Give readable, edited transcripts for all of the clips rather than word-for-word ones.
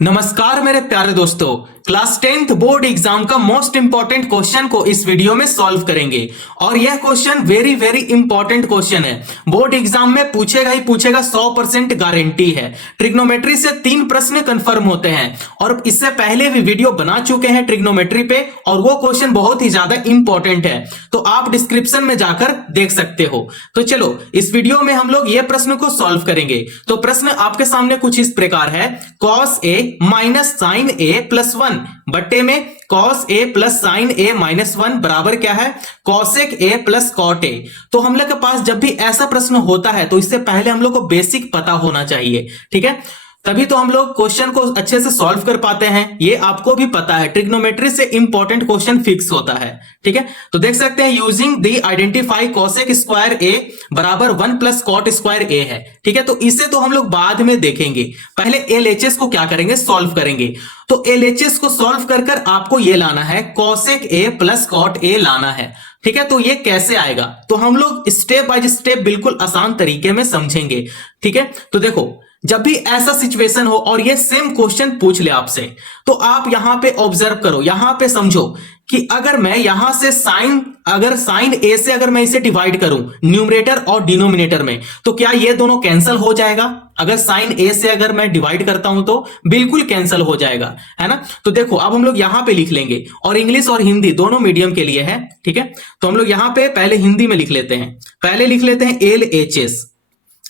नमस्कार मेरे प्यारे दोस्तों। क्लास 10th बोर्ड एग्जाम का मोस्ट इंपॉर्टेंट क्वेश्चन को इस वीडियो में सॉल्व करेंगे और यह question very very important question है। बोर्ड एग्जाम में पूछेगा ही पूछेगा, 100% गारंटी है। ट्रिग्नोमेट्री से 3 प्रश्न कंफर्म होते हैं और इससे पहले भी वीडियो बना चुके हैं ट्रिग्नोमेट्री पे और वो क्वेश्चन बहुत ही ज्यादा इंपॉर्टेंट है, तो आप डिस्क्रिप्शन में जाकर देख सकते हो। तो चलो इस वीडियो में हम लोग ये प्रश्न को सॉल्व करेंगे। तो प्रश्न आपके सामने कुछ इस प्रकार है, cos a minus sine a plus 1 बट्टे में cos a plus sine a minus 1 बराबर क्या है, cosec a plus cot a। तो हम लोग के पास जब भी ऐसा प्रश्न होता है तो इससे पहले हम लोग को बेसिक पता होना चाहिए, ठीक है, तभी तो हम लोग क्वेश्चन को अच्छे से सॉल्व कर पाते हैं। ये आपको भी पता है, ट्रिग्नोमेट्री से इंपॉर्टेंट क्वेश्चन फिक्स होता है, ठीक है। तो देख सकते हैं, using the identify cosec square a बराबर 1 प्लस cot स्क्वायर a है, ठीक है। तो इसे तो हम लोग बाद में देखेंगे, पहले LHS को क्या करेंगे, सॉल्व करेंगे। तो LHS को सॉल्व कर कर आपको ये लाना है, cosec a plus cot a लाना है, ठीक है। तो ये कैसे आएगा, तो हम लोग स्टेप बाय स्टेप बिल्कुल आसान तरीके में समझेंगे, ठीक है। तो देखो, जब भी ऐसा सिचुएशन हो और ये सेम क्वेश्चन पूछ ले आपसे, तो आप यहां पे ऑब्जर्व करो, यहां पे समझो कि अगर मैं यहां से साइन ए से अगर मैं इसे डिवाइड करूं न्यूमरेटर और डिनोमिनेटर में, तो क्या ये दोनों कैंसिल हो जाएगा। अगर साइन ए से अगर मैं डिवाइड करता हूं तो बिल्कुल कैंसिल हो जाएगा, है ना। तो देखो अब हम लोग यहां पे लिख लेंगे, और इंग्लिश और हिंदी दोनों मीडियम के लिए है, ठीक है। तो हम लोग यहां पे पहले हिंदी में लिख लेते हैं, पहले लिख लेते हैं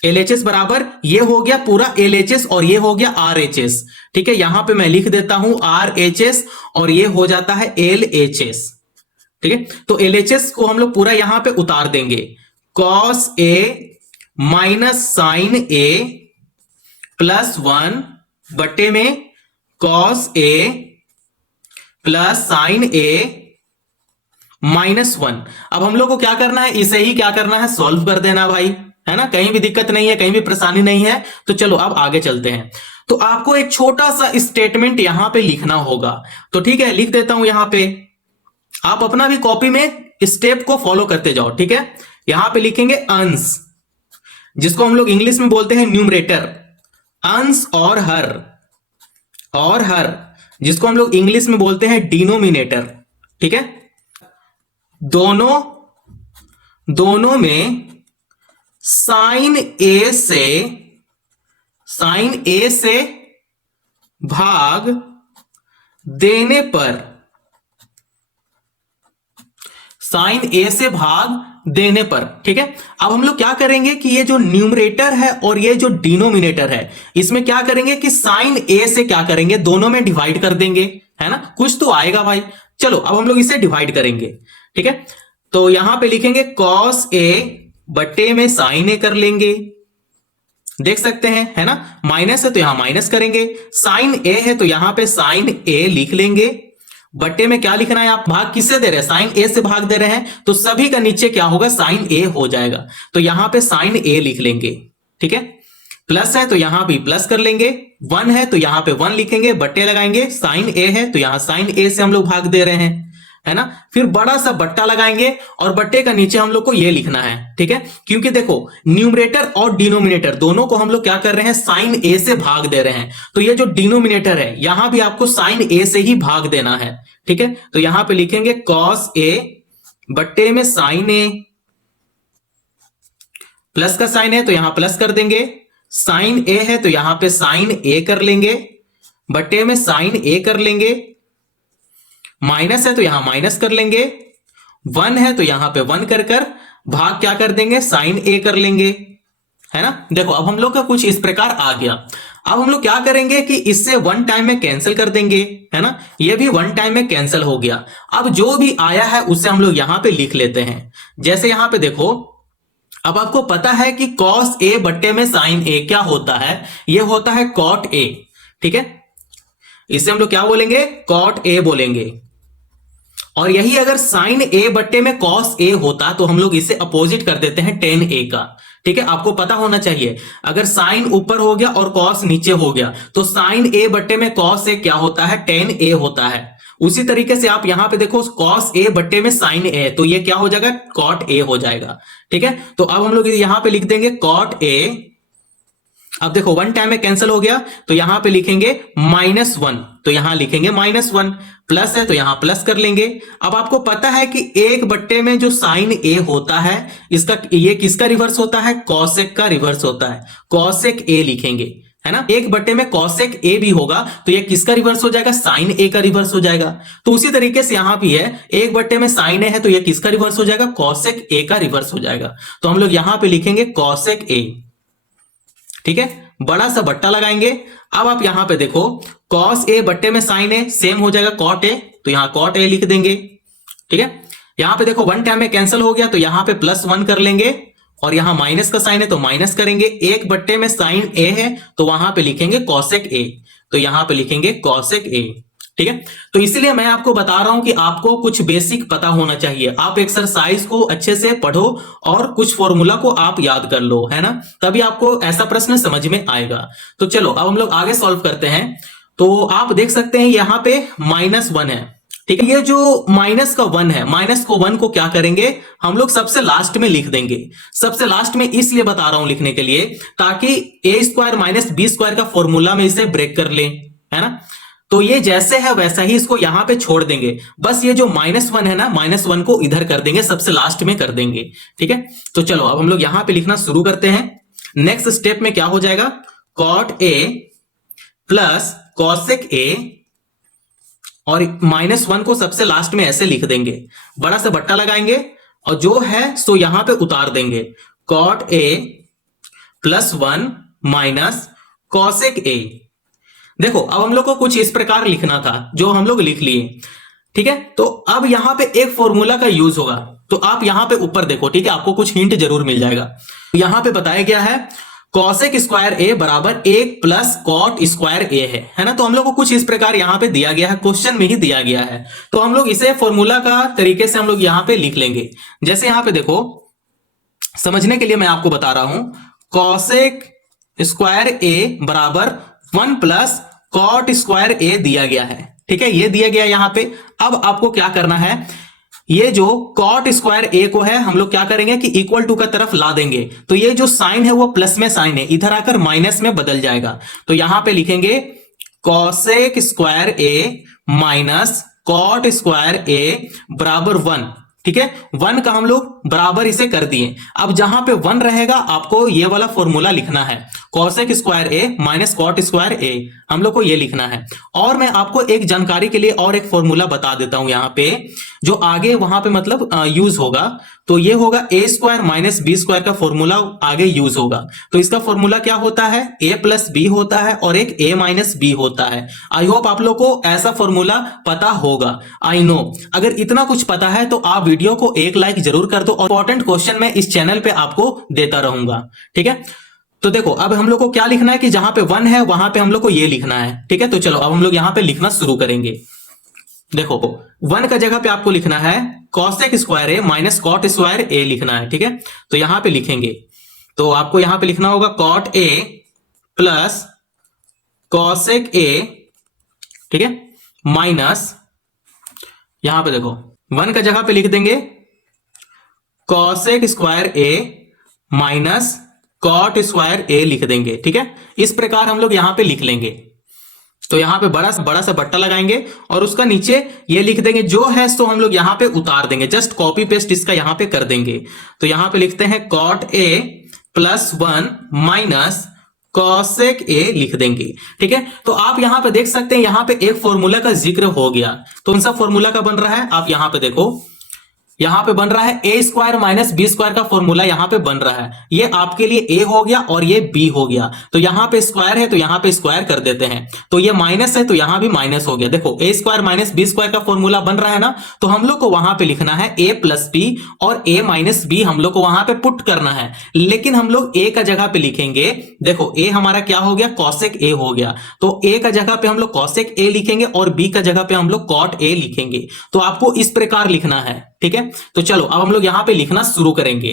LHS बराबर ये हो गया पूरा LHS और ये हो गया RHS, ठीक है। यहां पे मैं लिख देता हूं RHS और ये हो जाता है LHS, ठीक है। तो LHS को हम लोग पूरा यहां पे उतार देंगे, cos A minus sine A plus 1 बट्टे में cos A plus sine A minus 1। अब हम लोग को क्या करना है, इसे ही क्या करना है, सॉल्व कर देना भाई, है ना। कहीं भी दिक्कत नहीं है, कहीं भी परेशानी नहीं है। तो चलो अब आगे चलते हैं। तो आपको एक छोटा सा स्टेटमेंट यहां पे लिखना होगा, तो ठीक है, लिख देता हूं यहां पे। आप अपना भी कॉपी में स्टेप को फॉलो करते जाओ, ठीक है। यहां पे लिखेंगे अंश, जिसको हम लोग इंग्लिश में बोलते हैं न्यूमरेटर, अंश और हर जिसको हम लोग इंग्लिश में बोलते हैं डिनोमिनेटर, ठीक है। दोनों में साइन ए से भाग देने पर, ठीक है। अब हम लोग क्या करेंगे कि ये जो न्यूमरेटर है और ये जो डिनोमिनेटर है, इसमें क्या करेंगे कि साइन ए से क्या करेंगे, दोनों में डिवाइड कर देंगे, है ना। कुछ तो आएगा भाई। चलो अब हम लोग इसे डिवाइड करेंगे, ठीक है। तो यहां पे लिखेंगे cos A बट्टे में साइन ए कर लेंगे, देख सकते हैं, है ना। माइनस है तो यहां माइनस करेंगे, साइन ए है तो यहां पे साइन ए लिख लेंगे, बट्टे में क्या लिखना है, आप भाग किससे दे रहे हैं, साइन ए से भाग दे रहे हैं, तो सभी का नीचे क्या होगा, साइन ए हो जाएगा। तो यहां पे साइन ए लिख लेंगे, ठीक है। प्लस है तो यहां भी प्लस कर लेंगे, 1 है तो यहां पे 1 लिखेंगे, बट्टे लगाएंगे, साइन ए है तो यहां साइन ए से हम लोग भाग दे रहे हैं, है ना। फिर बड़ा सा बट्टा लगाएंगे और बट्टे का नीचे हम लोग को ये लिखना है, ठीक है। क्योंकि देखो न्यूमरेटर और डिनोमिनेटर दोनों को हम लोग क्या कर रहे हैं, साइन ए से भाग दे रहे हैं, तो ये जो डिनोमिनेटर है यहां भी आपको साइन ए से ही भाग देना है, ठीक है। तो यहां पे लिखेंगे cos A बट्टे में साइन ए, प्लस का साइन है तो यहां प्लस कर देंगे, साइन ए है तो यहां पे साइन ए कर लेंगे, बट्टे में साइन ए कर लेंगे, माइनस है तो यहां माइनस कर लेंगे, 1 है तो यहां पे 1 कर भाग क्या कर देंगे, साइन ए कर लेंगे, है ना। देखो अब हम लोग का कुछ इस प्रकार आ गया। अब हम लोग क्या करेंगे कि इससे 1 टाइम में कैंसिल कर देंगे, है ना। ये भी 1 टाइम में कैंसिल हो गया। अब जो भी आया है उसे हम लोग यहां पे लिख लेते हैं। जैसे यहां पे देखो, अब आपको पता है कि cos A बट्टे में साइन A क्या होता है, ये होता है cot A, ठीक है। इसे हम लोग क्या बोलेंगे, cot A बोलेंगे। और यही अगर साइन ए बट्टे में cos A होता तो हम लोग इसे अपोजिट कर देते हैं tan A का, ठीक है। आपको पता होना चाहिए, अगर साइन ऊपर हो गया और cos नीचे हो गया तो साइन A बट्टे में cos A क्या होता है, tan A होता है। उसी तरीके से आप यहां पे देखो, cos A बट्टे में साइन A, तो ये क्या हो जाएगा, cot A हो जाएगा, ठीक है। तो अब हम लोग यहां पे लिख देंगे cot A अब देखो 1 टाइम में कैंसिल हो गया, तो यहां पे लिखेंगे -1, तो यहां लिखेंगे -1, प्लस है तो यहां प्लस कर लेंगे। अब आपको पता है कि 1/, में जो साइन ए होता है, इसका ये किसका रिवर्स होता है, कॉसेक का रिवर्स होता है, कॉसेक ए लिखेंगे, है ना। 1/, में कॉसेक ए भी होगा तो ये किसका रिवर्स हो जाएगा, साइन ए का रिवर्स हो जाएगा। तो उसी तरीके से यहां भी है, 1/, में साइन ए है तो ये किसका रिवर्स हो जाएगा, कॉसेक ए का रिवर्स हो जाएगा। तो हम लोग यहां पे लिखेंगे कॉसेक ए, ठीक है, बड़ा सा बट्टा लगाएंगे। अब आप यहां पे देखो कॉस ए बट्टे में साइन ए सेम हो जाएगा कॉट ए, तो यहां कॉट ए लिख देंगे, ठीक है। यहां पे देखो 1 टाइम में कैंसिल हो गया तो यहां पे +1 कर लेंगे, और यहां माइनस का साइन है तो माइनस करेंगे। 1/, में साइन ए है तो वहां पे लिखेंगे कॉसेक ए, तो यहां पे लिखेंगे कॉसेक ए, ठीक है। तो इसलिए मैं आपको बता रहा हूं कि आपको कुछ बेसिक पता होना चाहिए। आप एक्सरसाइज को अच्छे से पढ़ो और कुछ फॉर्मूला को आप याद कर लो, है ना, तभी आपको ऐसा प्रश्न समझ में आएगा। तो चलो अब हम लोग आगे सॉल्व करते हैं। तो आप देख सकते हैं यहां पे -1 है, ठीक है। ये जो माइनस का 1 है, माइनस को 1 को क्या करेंगे हम लोग सबसे लास्ट में लिख देंगे। सबसे लास्ट में इसलिए बता रहा हूं लिखने के लिए ताकि a² - b² का फॉर्मूला में इसे ब्रेक कर ले, है ना। तो ये जैसे है वैसा ही इसको यहां पे छोड़ देंगे, बस ये जो -1 है ना, -1 को इधर कर देंगे, सबसे लास्ट में कर देंगे, ठीक है। तो चलो अब हम लोग यहां पे लिखना शुरू करते हैं। नेक्स्ट स्टेप में क्या हो जाएगा, cot A plus cosec A, और -1 को सबसे लास्ट में ऐसे लिख देंगे, बड़ा सा बट्टा लगाएंगे और जो है सो यहां पे उतार देंगे, cot A +1 minus cosec A। देखो अब हम लोग को कुछ इस प्रकार लिखना था जो हम लोग लिख लिए, ठीक है। तो अब यहां पे एक फॉर्मूला का यूज होगा, तो आप यहां पे ऊपर देखो, ठीक है, आपको कुछ हिंट जरूर मिल जाएगा। यहां पे बताया गया है कॉसेक स्क्वायर ए बराबर 1 प्लस कॉट स्क्वायर ए है ना। तो हम लोग को कुछ इस प्रकार यहां पे दिया गया है, क्वेश्चन में ही दिया गया है। तो हम लोग इसे फॉर्मूला का तरीके से हम लोग यहां पे लिख लेंगे। जैसे यहां पे देखो, समझने के लिए मैं आपको बता रहा हूं, कॉसेक स्क्वायर ए बराबर 1 प्लस कॉट स्क्वायर ए दिया गया है, ठीक है, ये दिया गया यहां पे। अब आपको क्या करना है, ये जो कॉट स्क्वायर ए को है हम लोग क्या करेंगे कि इक्वल टू का तरफ ला देंगे, तो ये जो साइन है वो प्लस में साइन है, इधर आकर माइनस में बदल जाएगा। तो यहां पे लिखेंगे कॉसेक स्क्वायर ए माइनस कॉट स्क्वायर ए बराबर 1, ठीक है। 1 का हम लोग बराबर इसे कर दिए। अब जहां पे 1 रहेगा आपको ये वाला फॉर्मूला लिखना है, कॉसेक स्क्वायर ए माइनस कॉट स्क्वायर ए, हम लोग को ये लिखना है। और मैं आपको एक जानकारी के लिए और एक फॉर्मूला बता देता हूं यहां पे, जो आगे वहां पे मतलब यूज होगा, तो ये होगा a² - b² का फॉर्मूला आगे यूज होगा। तो इसका फॉर्मूला क्या होता है, a + b होता है और एक a - b होता है। आई होप आप लोग को ऐसा फॉर्मूला पता होगा, आई नो। अगर इतना कुछ पता है तो आप वीडियो को एक लाइक जरूर कर दो, और इंपॉर्टेंट क्वेश्चन मैं इस चैनल पे आपको देता रहूंगा, ठीक है। तो देखो अब हम लोग को क्या लिखना है कि जहां पे 1 है वहां पे हम लोग को ये लिखना है, ठीक है। तो चलो अब हम लोग यहां पे लिखना शुरू करेंगे। देखो 1 का जगह पे आपको लिखना है कॉसेक स्क्वायर ए माइनस कॉट स्क्वायर ए लिखना है, ठीक है। तो यहां पे लिखेंगे, तो आपको यहां पे लिखना होगा cot a plus cosec a, ठीक है, माइनस यहां पे देखो 1 का जगह पे लिख देंगे कॉसेक स्क्वायर ए माइनस कॉट स्क्वायर ए लिख देंगे, ठीक है। इस प्रकार हम लोग यहां पे लिख लेंगे। तो यहां पे बड़ा सा बट्टा लगाएंगे और उसका नीचे ये लिख देंगे, जो है तो हम लोग यहां पे उतार देंगे, जस्ट कॉपी पेस्ट इसका यहां पे कर देंगे। तो यहां पे लिखते हैं cot a +1 minus cosec a लिख देंगे, ठीक है। तो आप यहां पे देख सकते हैं यहां पे एक फॉर्मूला का जिक्र हो गया। तो कौन सा फॉर्मूला का बन रहा है, आप यहां पे देखो, यहां पे बन रहा है a² - b² का फॉर्मूला यहां पे बन रहा है। ये आपके लिए a हो गया और ये b हो गया। तो यहां पे स्क्वायर है तो यहां पे स्क्वायर कर देते हैं, तो ये माइनस है तो यहां भी माइनस हो गया। देखो a² - b² का फॉर्मूला बन रहा है ना, तो हम लोग को वहां पे लिखना है a + b और a - b हम लोग को वहां पे पुट करना है। लेकिन हम लोग a का जगह पे लिखेंगे, देखो a हमारा क्या हो गया, कॉसेक a हो गया, तो a का जगह पे हम लोग कॉसेक a लिखेंगे और b का जगह पे हम लोग कॉट a लिखेंगे। तो आपको इस प्रकार लिखना है, ठीक है। तो चलो अब हम लोग यहां पे लिखना शुरू करेंगे।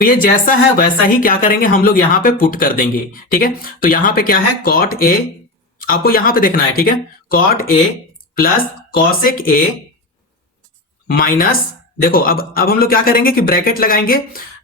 तो ये जैसा है वैसा ही क्या करेंगे हम लोग यहां पे पुट कर देंगे, ठीक है। तो यहां पे क्या है, कॉट ए, आपको यहां पे देखना है, ठीक है, cot a plus cosec a minus, देखो अब हम लोग क्या करेंगे कि ब्रैकेट लगाएंगे,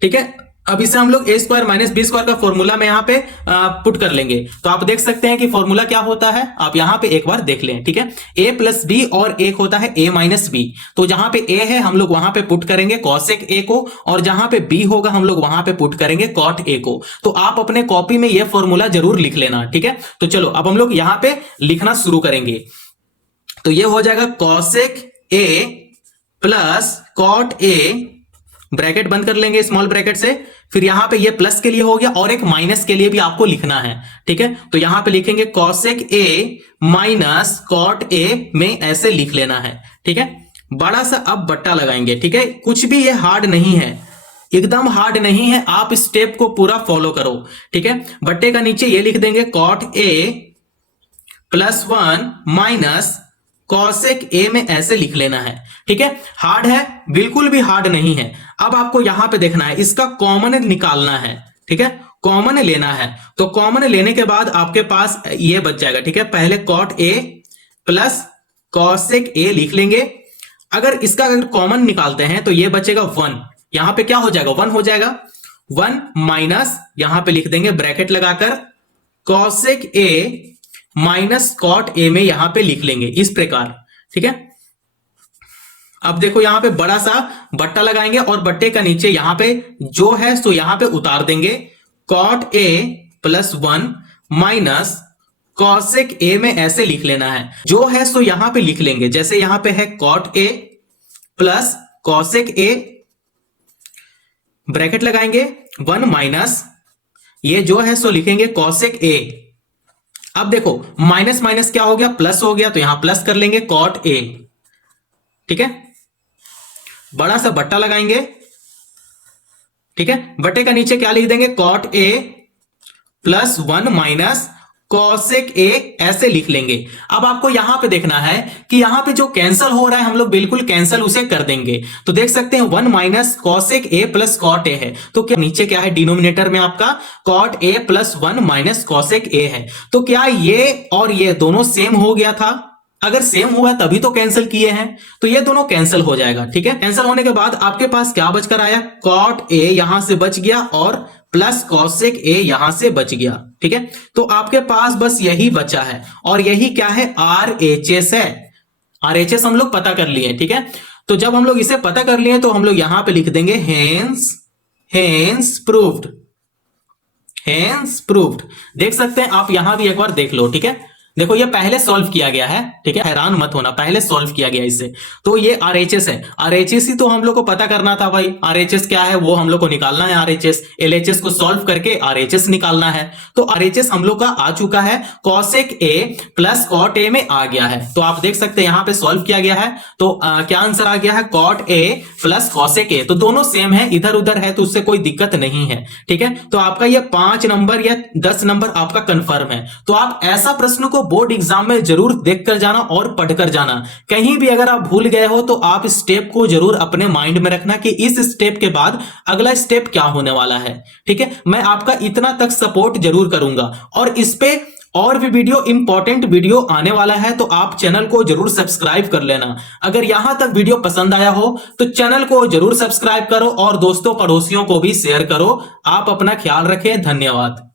ठीक है, अब इसे हम लोग ए स्क्वायर माइनस बी स्क्वायर का फॉर्मूला में यहाँ पे पुट कर लेंगे। तो आप देख सकते हैं कि फॉर्मूला क्या होता है, आप यहाँ पे एक बार देख लें, ठीक है। ए प्लस बी और एक होता है ए माइनस बी। तो जहां पे ए है हम लोग वहां पे पुट करेंगे कॉसेक ए को, और जहां पे बी होगा हम लोग वहां पे पुट करेंगे कॉट ए को। तो आप अपने कॉपी में यह फॉर्मूला जरूर लिख लेना, ठीक है। तो चलो अब हम लोग यहाँ पे लिखना शुरू करेंगे। तो ये हो जाएगा cosec a plus cot a, bracket बंद कर लेंगे स्मॉल ब्रैकेट से। फिर यहां पे ये प्लस के लिए हो गया और एक माइनस के लिए भी आपको लिखना है, ठीक है। तो यहां पे लिखेंगे cosec a minus cot a में ऐसे लिख लेना है, ठीक है। बड़ा सा अब बट्टा लगाएंगे, ठीक है। कुछ भी ये हार्ड नहीं है, एकदम हार्ड नहीं है, आप स्टेप को पूरा फॉलो करो, ठीक है। बट्टे का नीचे ये लिख देंगे cot a plus 1 minus cosec a में ऐसे लिख लेना है, ठीक है। हार्ड है, बिल्कुल भी हार्ड नहीं है। अब आपको यहां पे देखना है, इसका कॉमन निकालना है, ठीक है। कॉमन लेना है, तो कॉमन लेने के बाद आपके पास ये बच जाएगा, ठीक है। पहले cot a plus cosec a लिख लेंगे। अगर इसका अगर कॉमन निकालते हैं तो ये बचेगा 1। यहां पे क्या हो जाएगा, 1 हो जाएगा। 1 माइनस यहां पे लिख देंगे ब्रैकेट लगाकर cosec a minus cot a में यहां पे लिख लेंगे इस प्रकार, ठीक है। अब देखो यहां पे बड़ा सा बट्टा लगाएंगे और बट्टे का नीचे यहां पे जो है सो यहां पे उतार देंगे cot a plus 1 minus cosec a में ऐसे लिख लेना है। जो है सो यहां पे लिख लेंगे, जैसे यहां पे है cot a plus cosec a, bracket लगाएंगे 1 माइनस ये जो है सो लिखेंगे कॉसेक ए। अब देखो माइनस माइनस क्या हो गया, प्लस हो गया, तो यहां प्लस कर लेंगे कॉट ए, ठीक है। बड़ा सा बट्टा लगाएंगे, ठीक है। बट्टे का नीचे क्या लिख देंगे cot a plus 1 minus cosec a ऐसे लिख लेंगे। अब आपको यहां पे देखना है कि यहां पे जो कैंसल हो रहा है हम लोग बिल्कुल कैंसल उसे कर देंगे। तो देख सकते हैं 1 minus cosec a plus cot a है, तो क्या नीचे क्या है डिनोमिनेटर में आपका cot a plus 1 minus cosec a है। तो क्या ये और ये दोनों सेम हो गया था? अगर सेम हुआ तभी तो कैंसिल किए हैं, तो ये दोनों कैंसिल हो जाएगा, ठीक है। कैंसिल होने के बाद आपके पास क्या बचकर आया, कॉट ए यहां से बच गया और प्लस कॉसेक ए यहां से बच गया, ठीक है। तो आपके पास बस यही बचा है, और यही क्या है, RHS है। RHS हम लोग पता कर लिए, ठीक है। तो जब हम लोग इसे पता कर लिए तो हम लोग यहां पे लिख देंगे हेंस प्रूव्ड, हेंस प्रूव्ड। देख सकते हैं आप, यहां भी एक बार देख लो, ठीक है। देखो ये पहले सॉल्व किया गया है, ठीक है, हैरान मत होना, पहले सॉल्व किया गया इसे। तो ये RHS है, RHS ही तो हम लोग को पता करना था भाई, RHS क्या है वो हम लोग को निकालना है। RHS LHS को सॉल्व करके RHS निकालना है। तो RHS हम लोग का आ चुका है, cosec a plus cot a में आ गया है। तो आप देख सकते हैं यहां पे सॉल्व किया गया है, तो क्या आंसर आ गया है, cot a plus cosec a. तो दोनों सेम है, इधर उधर है तो उससे कोई दिक्कत नहीं है, ठीक है। तो आपका ये 5 नंबर या 10 नंबर आपका कंफर्म है। तो आप ऐसा प्रश्न को बोर्ड एग्जाम में जरूर देखकर जाना और पढ़कर जाना। कहीं भी अगर आप भूल गए हो तो आप स्टेप को जरूर अपने माइंड में रखना कि इस स्टेप के बाद अगला स्टेप क्या होने वाला है, ठीक है। मैं आपका इतना तक सपोर्ट जरूर करूंगा, और इस पे और भी वीडियो, इंपॉर्टेंट वीडियो आने वाला है, तो आप चैनल को जरूर सब्सक्राइब कर लेना। अगर यहां तक वीडियो पसंद आया हो तो चैनल को जरूर सब्सक्राइब करो और दोस्तों पड़ोसियों को भी शेयर करो। आप अपना ख्याल रखें, धन्यवाद।